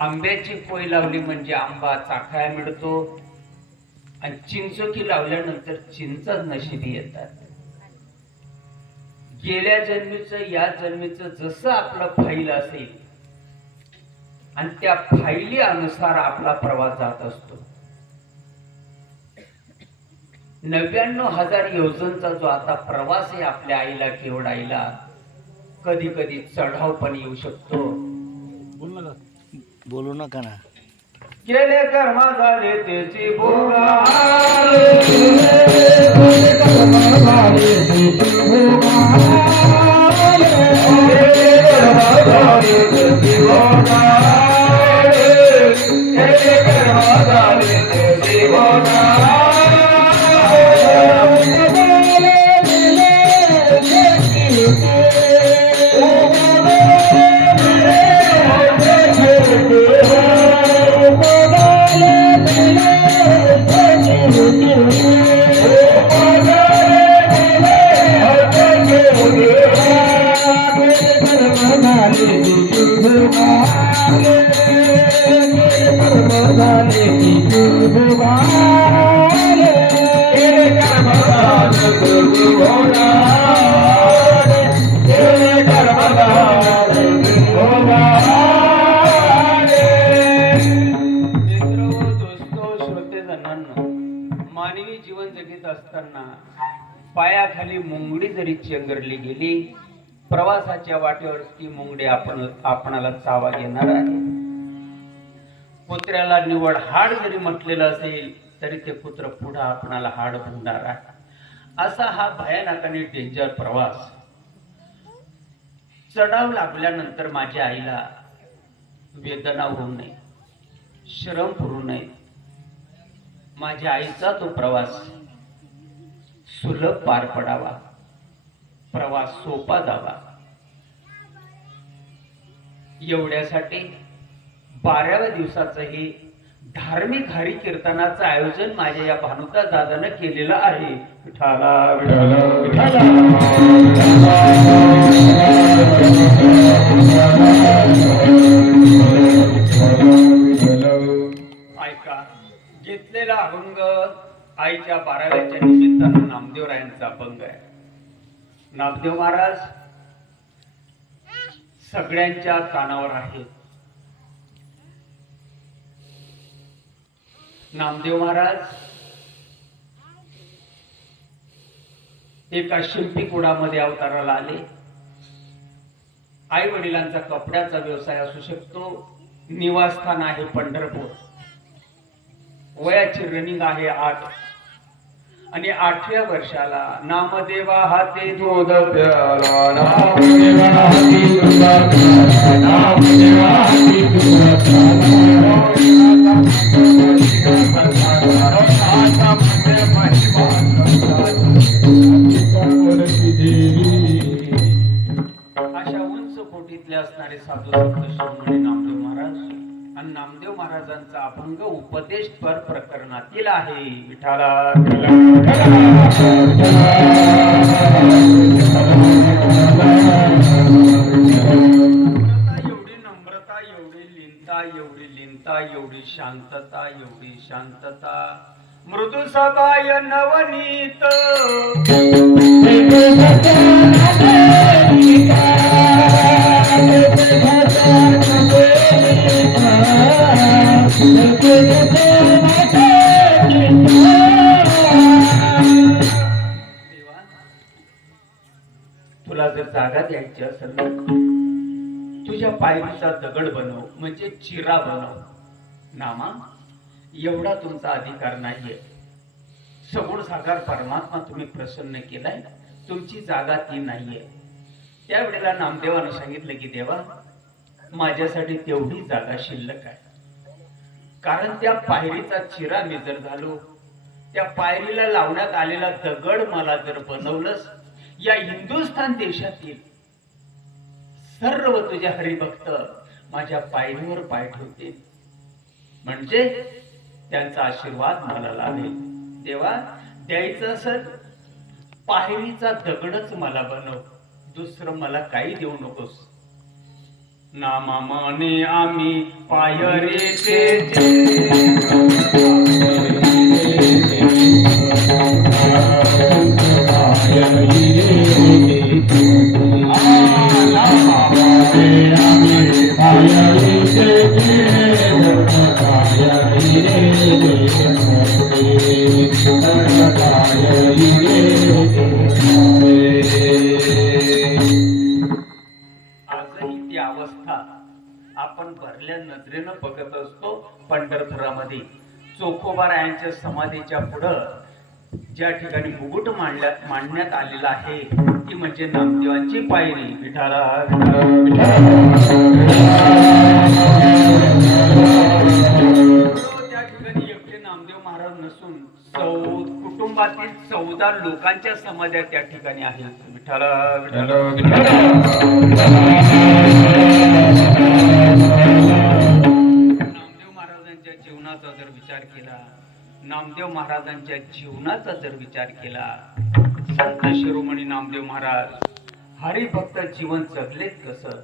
आंब्याची पोई लावली म्हणजे आंबा चाखायला मिळतो आणि चिंचोकी लावल्यानंतर चिंचच नशिबी येतात. गेल्या जन्मीचं या जन्मीचं जसं आपलं फाईल असेल आणि त्या फाईली अनुसार आपला प्रवास जात असतो. 99,000 योजनचा जो आता प्रवास आहे आपल्या आईला केवडाईला कधी कधी चढाव पण येऊ शकतो. बोलू नका ना. केले कर्मा झाले त्याची भोगा मानवी जीवन जगत असताना पायाखाली मुंगडी जरी चेंगरली गेली, प्रवासाच्या वाटेवर ती मुंगडी आपणाला चावा घेणार आहे. कुत्र्याला निवड हाड जरी म्हटलेलं असेल तरी ते कुत्र पुढे आपणाला हाड भरणार आहे. असा हा भयानक आणि डेंजर प्रवास. चढाव लागल्यानंतर माझ्या आईला वेदना होऊ नये, श्रम पुरू नये. माझ्या आईचा तो प्रवास सुलभ पार पडावा, प्रवास सोपा जावा, एवढ्यासाठी 12व्या दिवसाचं हे धार्मिक हरी कीर्तनाचं आयोजन माझ्या या भानुता दादानं केलेलं आहे. विठाला विठाला विठाला. ऐका, घेतलेला अभंग आईच्या 12व्याच्या निमित्तानं नामदेवरायांचा अभंग आहे. नामदेव महाराज सगळ्यांच्या कानावर आहेत. नामदेव महाराज एका शिल्पी कुडामध्ये अवताराला आले. आई वडिलांचा कपड्याचा व्यवसाय असू शकतो. निवासस्थान आहे पंढरपूर. वयाची रनिंग आहे 8 आणि 8व्या वर्षाला नामदेवा हाते दूध प्याला, नामदेवा हाती दूध प्याला, नामदेवा हाती दूध अशा उंच कोटीतले असणारे साधू संत शिरोमणी नामदेव महाराज आणि नामदेव महाराजांचा अभंग उपदेश पर प्रकरणातील आहे. विठाला एवढी नम्रता, एवढी लीनता, एवढी लीनता, एवढी शांतता, एवढी शांतता. मृदू सबाय नवनीत तुला जर जागा द्यायची असेल ना, तुझ्या पायरीचा दगड बनव, म्हणजे चिरा बनव. नामा एवढा तुमचा अधिकार नाहीये. सगुण साकार परमात्मा तुम्ही प्रसन्न केलाय, तुमची जागा ती नाहीये. त्यावेळेला नामदेवानं सांगितलं की देवा, माझ्यासाठी तेवढी जागा शिल्लक आहे. कारण त्या पायरीचा चिरा मी जर झालो, त्या पायरीला लावण्यात आलेला दगड मला जर बनवलंस, या हिंदुस्थान देशातील सर्व तुझ्या हरिभक्त माझ्या पायरीवर पाय ठेवतील, म्हणजे त्यांचा आशीर्वाद मला लाभेल. देवा, द्यायचं असं पायरीचा दगडच मला बनव, दुसरं मला काही देऊ नकोस. नामाने आम्ही पायरीचे आजही ती अवस्था आपण भरल्या नजरेनं बघत असतो. पंढरपुरामध्ये चोखोबारायांच्या समाधीच्या पुढं ज्या ठिकाणी मुकुट मांडण्यात आलेला आहे ती म्हणजे नामदेवांची पायरी. विठाला त्या ठिकाणी एकटे नामदेव महाराज नसून कुटुंबातील 14 लोकांच्या समाध्या त्या ठिकाणी आहेत. विठाला नामदेव महाराजांच्या जीवनाचा जर विचार केला, नामदेव महाराजांच्या जीवनाचा जर विचार केला, संत शिरोमणी नामदेव महाराज हरिभक्त जीवन जगलेत कसं,